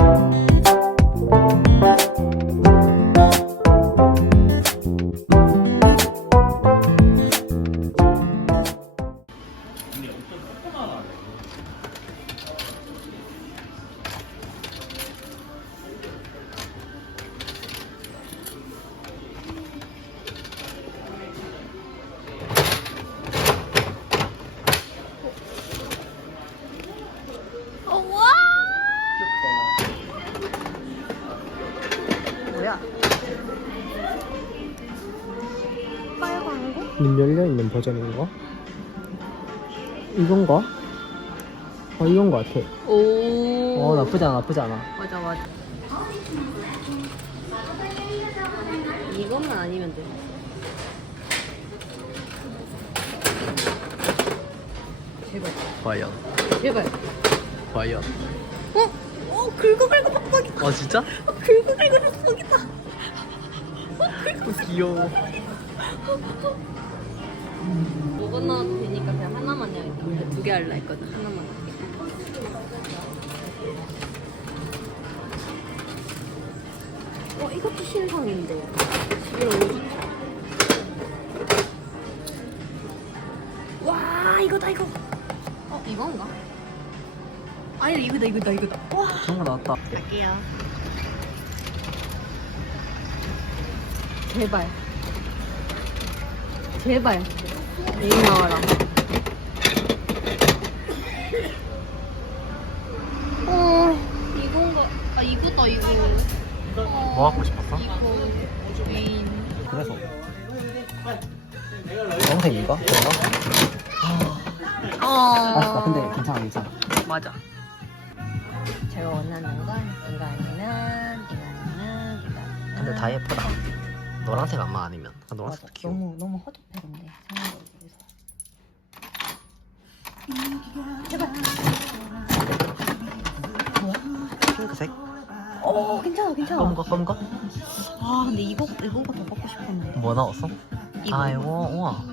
어, 나쁘지 않아 나쁘지 않아. 맞아, 맞아. 이것만 아니면 돼. 제발, 과연 제발. 과연. 어? 어, 긁어 긁어 뻑뻑이다. 어 진짜? 어, 긁어 긁어 뻑뻑이다. 귀여워. 뭐가 나와도 되니까 그냥 하나만 해야겠다. 두개 할라 했거든. 하나만 이것도 신상인데. 11월 5일. 와, 이거다, 이거. 어, 이건가? 아니, 이거다, 이거다, 이거다. 와. 거 나왔다. 갈게요. 제발. 제발. 여기 나와라. 어, 이건가? 아, 이거다, 이거. 뭐 갖고 싶었어? 이거. 메인. 그래서. 그런가? 아 어. 근데 괜찮아 괜찮아. 맞아. 제가 원하는 건 이거 아니면, 이거 아니면, 이거 아니면. 근데 다 예쁘다. 노란색 안마 아니면. 아, 노란색도 맞아. 귀여워. 너무, 너무 허접해, 근데. 생각해서. 핑크색? 어, 괜찮아, 괜찮아. 검거 검거? 아 근데 이거 이거가 더 받고 싶었는데 뭐 나왔어? 이거. 아 이거 우와.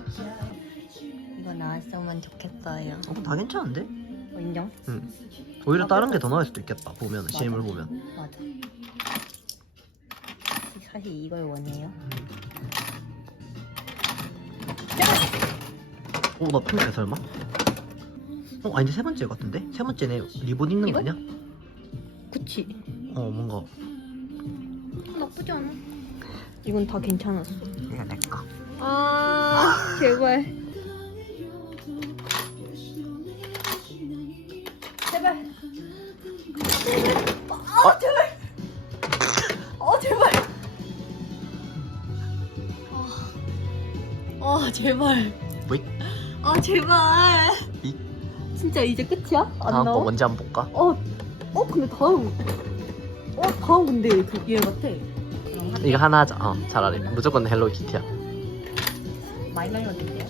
이거 나왔으면 좋겠어요 어, 다 괜찮은데? 어, 인정? 응. 오히려 다른 게 더 나을 수도 있겠다. 보면 실물 보면. 맞아 사실 이걸 원해요 어, 나 핑크 설마? 어, 아닌데 세 번째 같은데? 세 번째네 리본 있는 거 이거? 아니야? 그치 어, 뭔가 나쁘지 않아 이건 다 괜찮았어 이거 내 거. 아 제발 제발 아 제발 어 제발 아, 아 제발 뭐이? 아 제발 이? 진짜 이제 끝이야? 안 다음 거 나와? 뭔지 한번 볼까? 어, 어 근데 다음 어 다음 근데 그얘 같아 이거 하나 하자. 어, 차라리 무조건 헬로키티야. 많이 말렸는데요?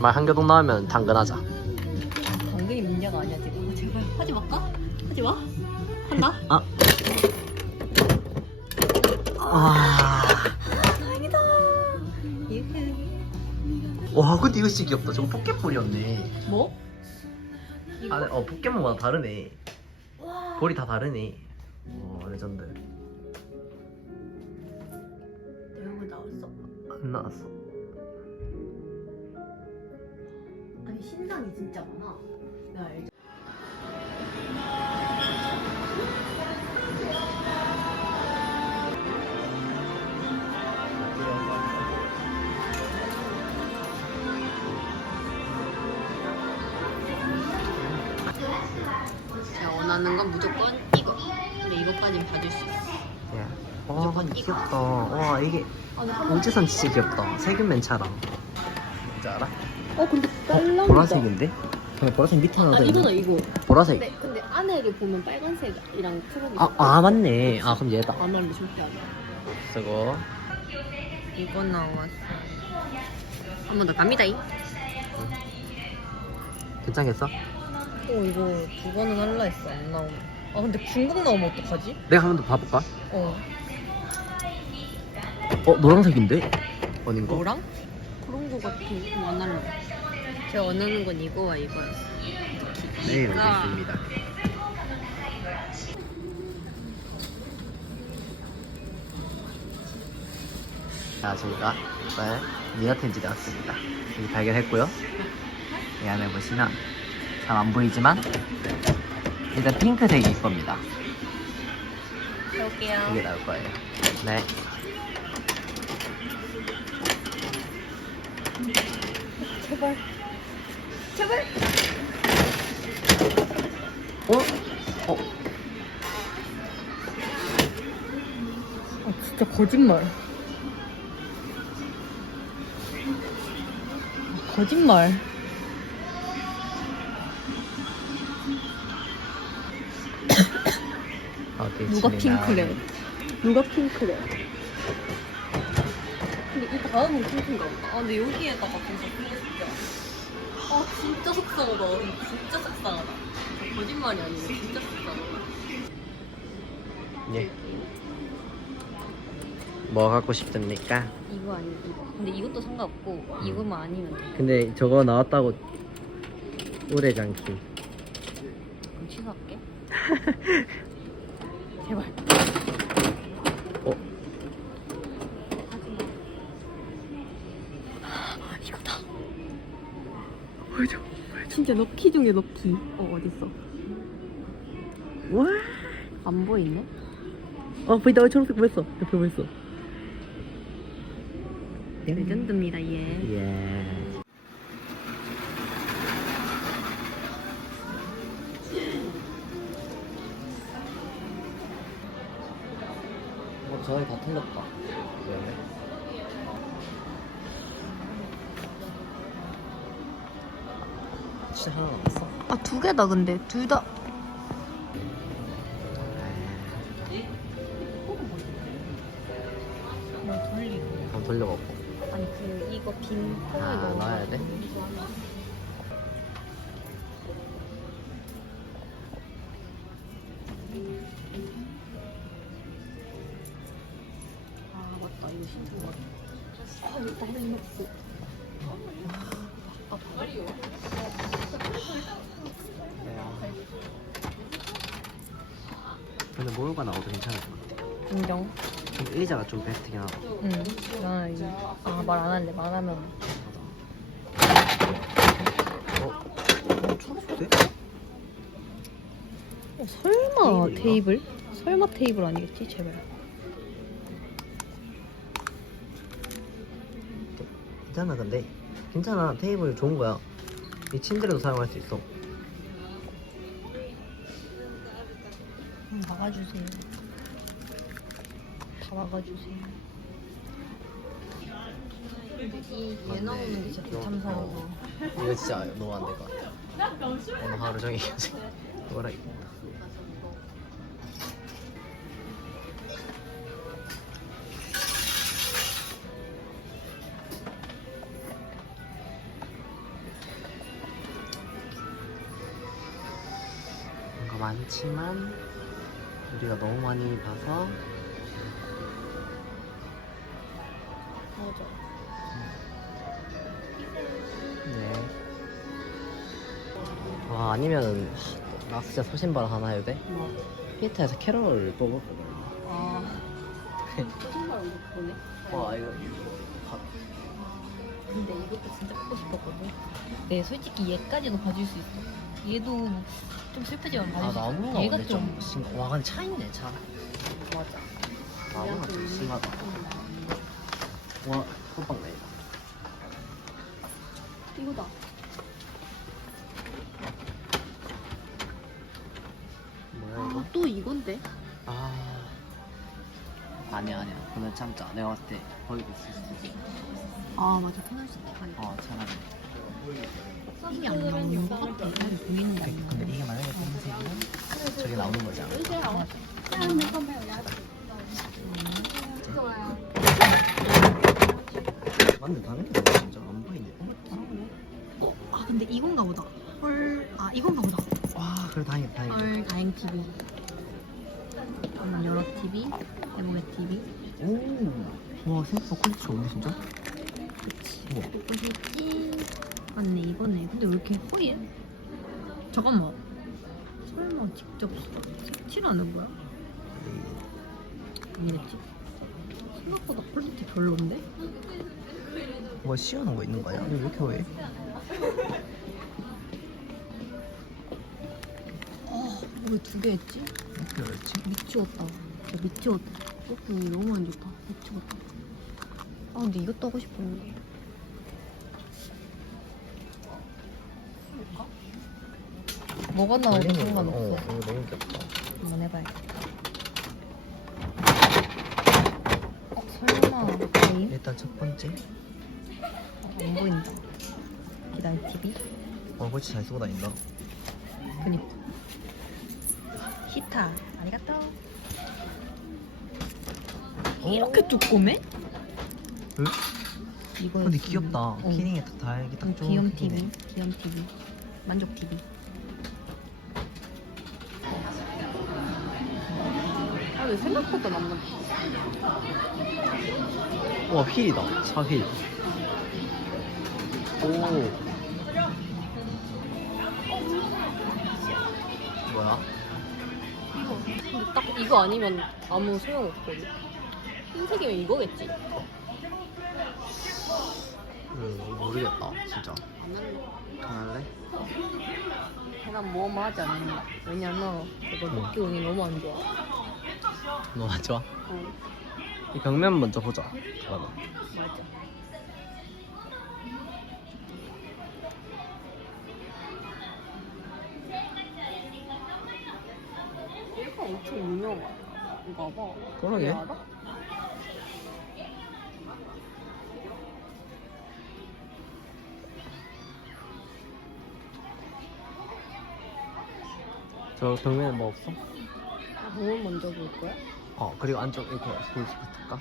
말 한교동 나오면 당근하자. 당근이 문제가 아니야 지금 아, 제발 하지 말까? 하지 마 한다? 아. 아. 다행이다 예헤 와, 근데 이거 진짜 귀엽다. 저거 포켓볼이었네. 뭐? 이거? 아, 어, 포켓몬마다 다르네. 와 볼이 다 다르네. 어, 레전드. 내용을 나왔어 안 나왔어. 아니 신상이 진짜 많아 나 알죠 제가 원하는 건 무조건 이거 근데 이거까진 봐줄 수 있어 야. 와, 무조건 근데 이거. 귀엽다. 와, 이게 아, 근데 한 번- 우주선 진짜 귀엽다. 세균맨 차랑. 뭔지 알아? 어 근데 어, 빨랑이다 보라색인데? 근데 보라색 밑에 하나 아 더 있네. 이거다 이거 보라색. 근데, 근데 안에를 보면 빨간색이랑 초록이 아, 아 맞네. 아 그럼 얘다. 안 할래 절대 안 해. 쓰고. 이거 나왔어 한 번 더 갑니다 이 괜찮겠어? 어 이거 두 번은 할라 했어 안 나오면 아 근데 중국 나오면 어떡하지? 내가 한 번 더 봐볼까? 어 어 노란색인데? 아닌가? 뭐랑? 그런 거 같은 거 원하는 거. 제가 원하는 건 이거와 이거였어. 네 여기 아. 있습니다 자 저희가 이빨 니어텐지 나왔습니다. 여기 발견했고요 이 안에 보시면 잘 안 보이지만 일단 핑크색이 이쁩니다. 해볼게요. 이게 나올 거예요. 네. 제발. 제발. 어? 어? 아 진짜 거짓말. 아, 거짓말. 누가 핑크래? 누가 핑크래? 근데 이 다음은 핑크인가 보다. 아 근데 여기에다가 진짜 핑크야. 아 진짜 속상하다. 진짜 속상하다. 거짓말이 아니라 진짜 속상하다. 예. 뭐 갖고 싶습니까? 이거 아니 이거. 근데 이것도 상관없고 이거만 아니면 돼. 근데 저거 나왔다고 오래지 않기. 그럼 취소할게. 제발. 어? 아, 이거다. 보여줘. 진짜 럭키 중에 럭키. 어 어딨어? 와. 안 보이네? 어 보인다. 초록색 보였어. 옆에 보였어. 레전드입니다 얘. 예. 저희 다 틀렸다. 진짜 하나 남았어? 아 두 개다 근데 둘 다. 뭐 돌리고. 한번 돌려보고. 아니 그 이거 빈 통에 아, 넣어. 넣어야 돼? 근데 모유가 나와도 괜찮을 것 같아. 인정. 근데 의자가 좀 베스트긴 하다. 응. 나 이거 아말 안 할래 말하면. 어? 초록색? 어, 설마 테이블인가? 테이블? 설마 테이블 아니겠지 제발. 괜찮아 근데 괜찮아 테이블 좋은 거야 이 침대로도 사용할 수 있어 막아주세요. 다 막아주세요. 이얘 나오는 게 진짜 비참사라고. 이거 진짜 너무 안 될 것 같아 오늘 하루 종일 뭐라 했다 뭔가 많지만 우리가 너무 많이 봐서 맞아. 네. 아 아니면은 하, 나 진짜 소신발 하나 해도 돼? 뭐? 피에타에서 캐롤을 뽑았거든. 아. 소신발 이거 보네. 와 이거 근데 이것도 진짜 보고 싶었거든. 네, 솔직히 얘까지도 봐줄 수 있어. 얘도 좀 슬프지만 봐줄 아 수. 나무가 얘가 근데 좀 심. 와 근데 차 있네 차. 맞아. 나무가 좀 심하다. 와 호박 내. 이거다. 뭐야 이거? 아, 또 이건데? 아 아니야 아니야. 그건 참자. 내가 봤을 때 거기도 있을 수 있어. 아, 맞아. 페널시티가 있다. 어 차라리. 이게 안 나오는 것 같아. 여기 보이는 거 근데, 근데 이게 만약에 검은색이면 저기 나오는 거지 않을까? 맞네 다른 게 진짜 안 보이네. 어, 아, 근데 이건가 보다. 헐, 아, 이건가 보다. 와 그래 다행이다 다행이다. 헐, 다행 TV. 음, 여러 TV, 대목의 TV. 오. 와 생각보다 퀄리티 좋은데 진짜? 그치. 우와. 또 보시지. 맞네, 이거네. 근데 왜 이렇게 허해? 잠깐만. 설마 직접 색칠하는 거야? 아니겠지? 생각보다 퀄리티 별론데? 뭐 씌우는 거 있는 거야? 왜 이렇게 왜? 왜두 개 했지? 이렇게 왜지? 미치겠다. 진짜 미치겠다. 쇼핑이 너무 안 좋다. 미치겠다. 아 근데 이것도 하고 싶었는데. 뭐가 거. 상관없어. 어, 이거 너무 귀엽다. 한번 해봐야겠다. 어, 설마 게임? 일단 첫 번째 어, 안 보인다. 기다려 TV. 얼굴 잘 쓰고 다닌다. 그니까. 히타. 아리가또. 이렇게 두꺼매? 응? 이거 근데 귀엽다. 어. 키링에 딱 달기 딱 좋은 귀염 kit이네. TV. 귀염 TV. 만족 TV. 근데 생각보다 남는 와 휠이다. 차 휠. 오. 뭐야? 이거. 근데 딱 이거 아니면 아무 소용 없거든. 흰색이면 이거겠지. 음, 모르겠다. 진짜. 안 할래. 안 할래? 계란 모험을 하지 않는다. 왜냐면 이거 응. 먹기 운이 너무 안 좋아. 너무 좋아. 어, 이 벽면 먼저 보자. 그러면. 맞아. 얘가 엄청 유명한가 봐. 그러게. 얘 알아? 저 벽면에 뭐 없어? 아, 뭘 먼저 볼 거야? 어 그리고 안쪽 이렇게 불 붙을까?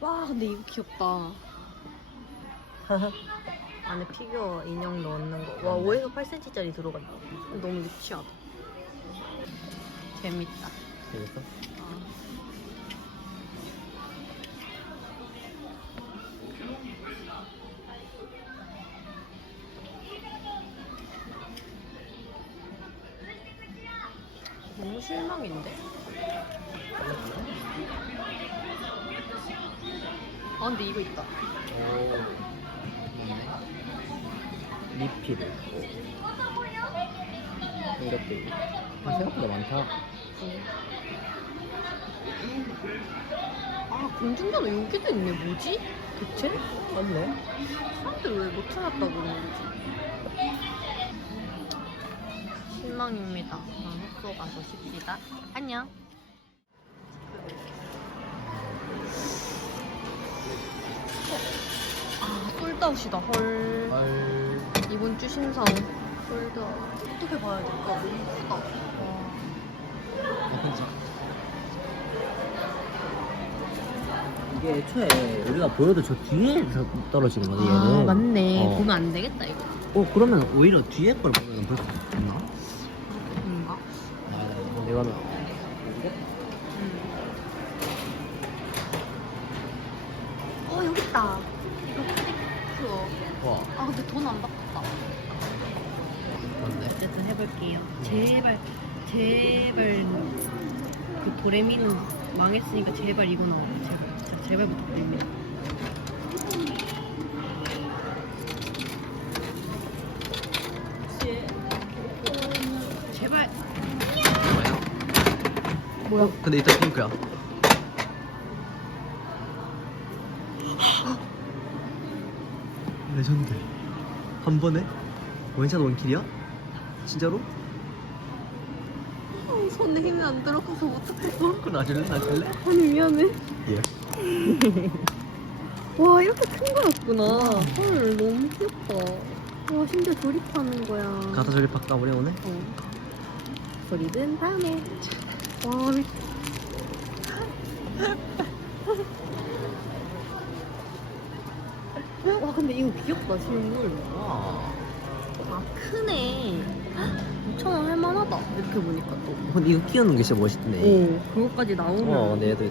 와, 근데 이거 귀엽다. 안에 피규어 인형 넣는 거. 와, 5에서 8cm짜리 들어가 있다. 너무 유치하다. 재밌다. 재밌어? 너무 실망인데? 아 근데 이거 있다 오. 리필. 이것도 있고. 아, 생각보다 많다. 아 공중전화 여기도 있네 뭐지? 대체? 맞네. 사람들 왜 못 찾았다고 그러는 거지? 실망입니다 아, 숙소 가서 쉽시다 안녕 아 솔드아웃이다 헐 헐. 이번 주 신상 솔드아웃 어떻게 봐야 될까? 너무 크다 와. 이게 애초에 우리가 보여도 저 뒤에서 떨어지는 거네, 얘는. 아 맞네 어. 보면 안 되겠다 이거 어, 그러면 오히려 뒤에 걸 보면 볼수 있나? 뭔가? 아, 이거는. 어 여기 있다 이거 와, 아 근데 돈 안 바꿨다 뭔데? 어쨌든 해볼게요 제발 제발 그 도레미는 망했으니까 제발 이거 나와 제발 제발 부탁드립니다 제발 뭐야? 뭐야 근데 일단 핑크야. 레전드. 한 번에? 원샷 원킬이야? 진짜로? 어, 손에 힘이 안 들어가서 못하겠어 그럼 놔줄래? 놔줄래? 아니 미안해 예. 와 이렇게 큰 거였구나 헐 너무 귀엽다 와 심지어 조립하는 거야 가다 저리 바꿔 우리 오늘? 어. 조립은 다음에 와 미... 와 근데 이거 귀엽다 실물 와. 아 크네 5천원 할만하다 이렇게 보니까 또 근데 이거 끼우는 게 진짜 멋있네. 오, 그거까지 나오면 어, 근데 얘도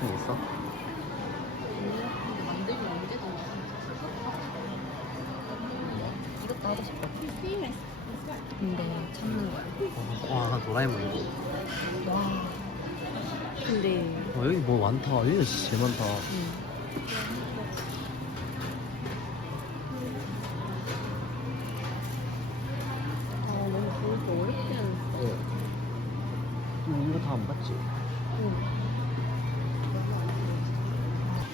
싶은 게 있어? 이것도 하고 싶어. 근데 참는 거야. 와 도라에몽 와. 근데 어, 여기 뭐 많다 여기가 진짜 제일 많다 음. 아 너무 그렇게 어렵게 했어. 어. 이거 다 안 봤지? 응.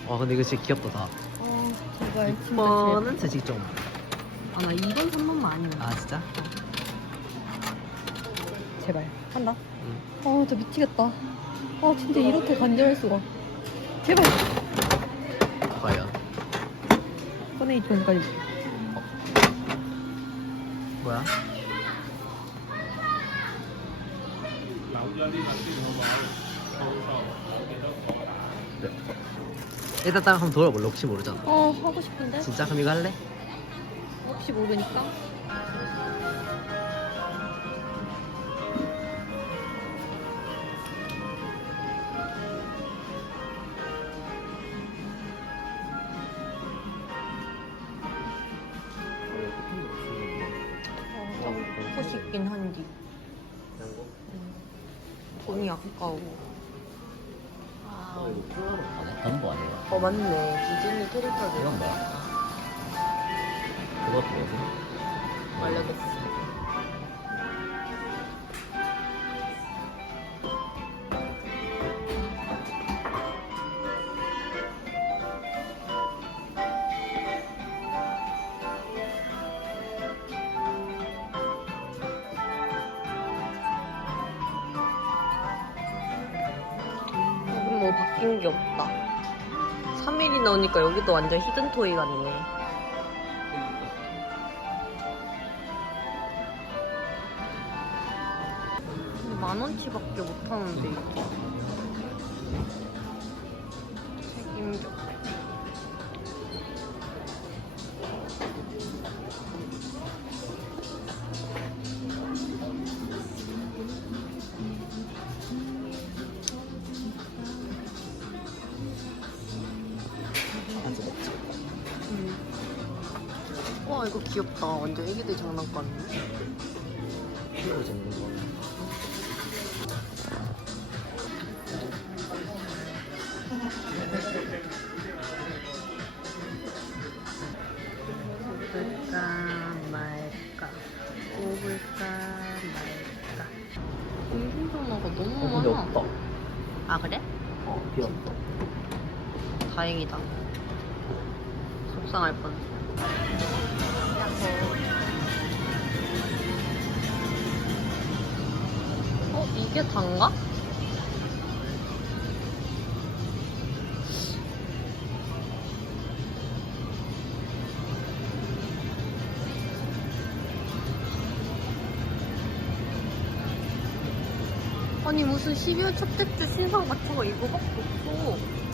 와 근데 이거 진짜 귀엽다 다아 제발 진짜 제발. 6번은 솔직히 좀아 아나 2번 3번만 아니면 진짜? 제발 한다. 응. 아 진짜 미치겠다. 아 진짜 이렇게 간절할 수가. 제발. 과연 꺼내 이쪽까지. 뭐야? 네. 일단 딱 한번 돌아볼래 혹시 모르잖아 어 하고 싶은데 진짜? 그럼 이거 할래? 혹시 모르니까. 어, 하고 싶긴 한디. 돈이 아까워. 어, 이거 가 네? 덤보 아니야? 어 맞네. 디즈니 캐릭터들 이건 뭐야? 그것도 뭐지? 알려줬어. 여긴 뭐 바뀐 게 없다. 3일이 나오니까 여기도 완전 히든 토이 같네. 근데 만 원치밖에 못 하는데 이게. 속상할 뻔 어? 이게 단가? 아니 무슨 12월 첫 택주 신상 맞춰가 이거밖에 없어 어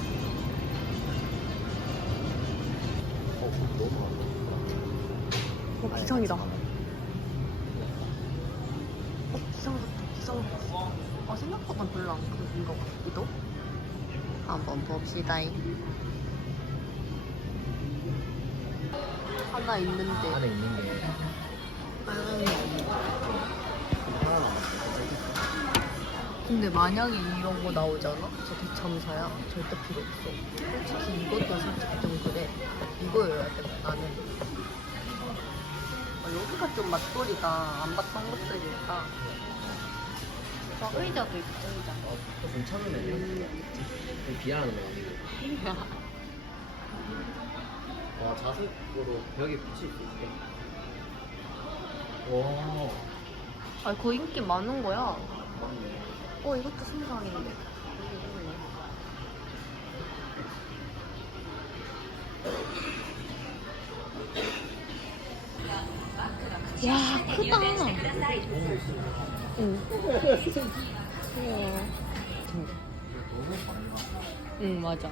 기상이다. 어, 기상 좋다, 기상 좋다. 아, 생각보다 별로 안 큰 것 같기도. 한번 봅시다. 하나 있는데. 안에 있는 게. 하나 근데 만약에 이런 거 나오잖아? 저 대참사야. 절대 필요 없어. 솔직히 이것도 솔직히 좀 그래. 이거여야 돼, 나는. 아, 여기가 좀 맛돌이다. 안 봤던 것들이니까. 저 의자도 있고, 의자. 어, 그거 괜찮으네 좀 비하하는 거 아니고 와 자석으로 벽에 붙일 수 있게 와 아, 그 인기 많은 거야. 맞네 어, 이것도 신상인데. 야, 크다. 응. 우와. 응, 맞아.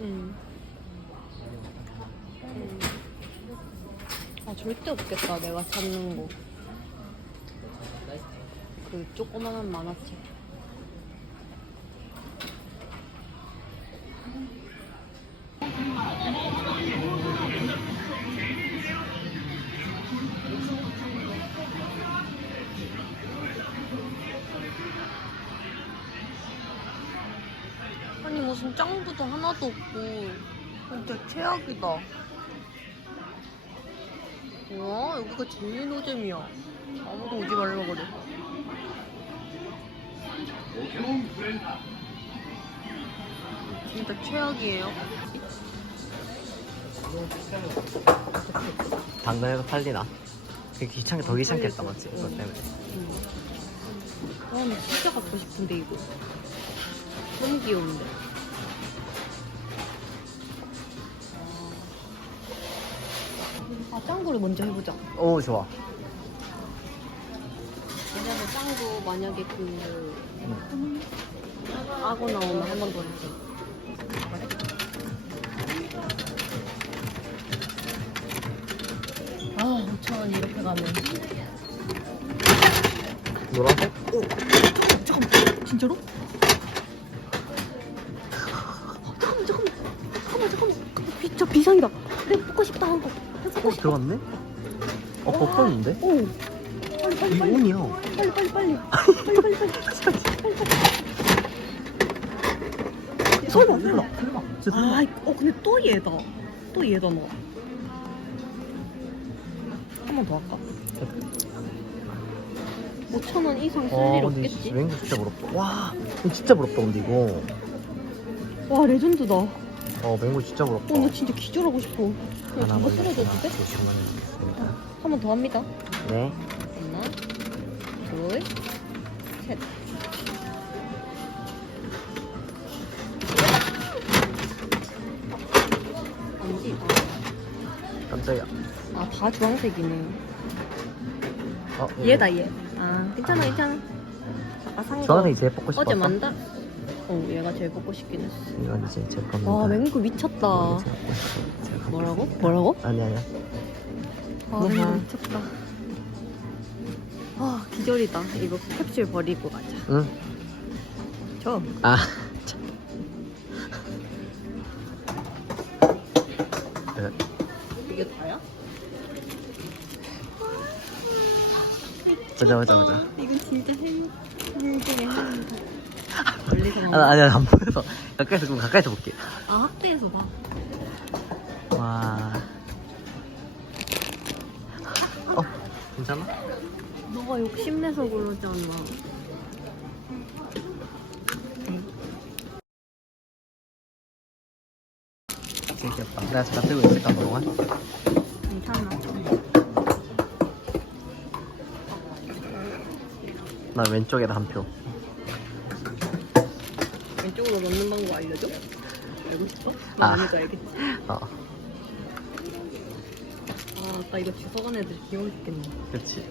응. 절대 없겠다 내가 찾는 거. 그 조그만한 만화책. 아니 무슨 짱구도 하나도 없고 진짜 최악이다. 와 여기가 제일 노잼이야. 아무도 오지 말라 그래. 진짜 최악이에요. 당근에서 팔리나? 되게 귀찮게 더 귀찮겠다 맞지? 이거 때문에 응. 와, 나 진짜 갖고 싶은데 이거. 너무 귀여운데. 아, 짱구를 먼저 해보자. 오 좋아 왜냐면 짱구 만약에 그 악어 나오면 한 번 더 해줘. 아, 5천원 이렇게 가면. 노란색? 잠깐만, 진짜로? 어, 잠깐만, 잠깐만. 잠깐만, 잠깐만. 비, 저 비상이다. 내가 뽑고 싶다 한 거. 내가 뽑고 어 싶다. 들어갔네? 어 걷었는데? 오. 빨리, 빨리, 빨리. 이온이야 빨리, 빨리, 빨리. 빨리, 빨리, 빨리. 빨리, 빨리. 설마, 설마. 설마 진짜 설마 아, 어 근데 또 얘다. 또 얘다 너. 한 번 더 할까? 5천 원 이상 쓸일어 근데 없겠지? 맹구 진짜 부럽다 와 이거 진짜 부럽다 근데 이거 와 레전드다. 어, 어 맹구 진짜 부럽다 나 진짜 기절하고 싶어. 그냥 저거 쓰러져도 돼? 주문하겠습니다 한 번 더 합니다. 네 하나, 둘, 깜짝이야 아, 아, 다 주황색이네. 어, 얘다 얘. 아 괜찮아 괜찮아. 아까 산 거. 주황색이 제일 뽑고 싶었어 어제 만다. 어 얘가 제일 뽑고 싶긴 했어. 이건 이제 제 겁니다 와 맹구 미쳤다. 이거 제가 뽑고 싶어요. 제가 갖고 뭐라고? 있어요. 뭐라고? 아니 아니야 아. 맹구 미쳤다. 아 기절이다. 이거 캡슐 버리고 가자. 응? 저. 아 보자 보자 보자 이건 진짜 행. 행동의 행위다. 멀리서 아, 봐. 아니야 안 보여서 가까이서 그럼 가까이서 볼게 아 학대에서 봐. 와 어? 괜찮아? 너가 욕심내서 그러잖아. 되게 귀엽다 내가 잠깐 들고 있을까 그동안? 괜찮아. 나 왼쪽에다 한 표 왼쪽으로 넣는 방법 알려줘? 알고 싶어? 아. 아. 알려줘 알겠지? 어 아, 아까 이거 주워간 애들 귀여워 죽겠네. 그렇지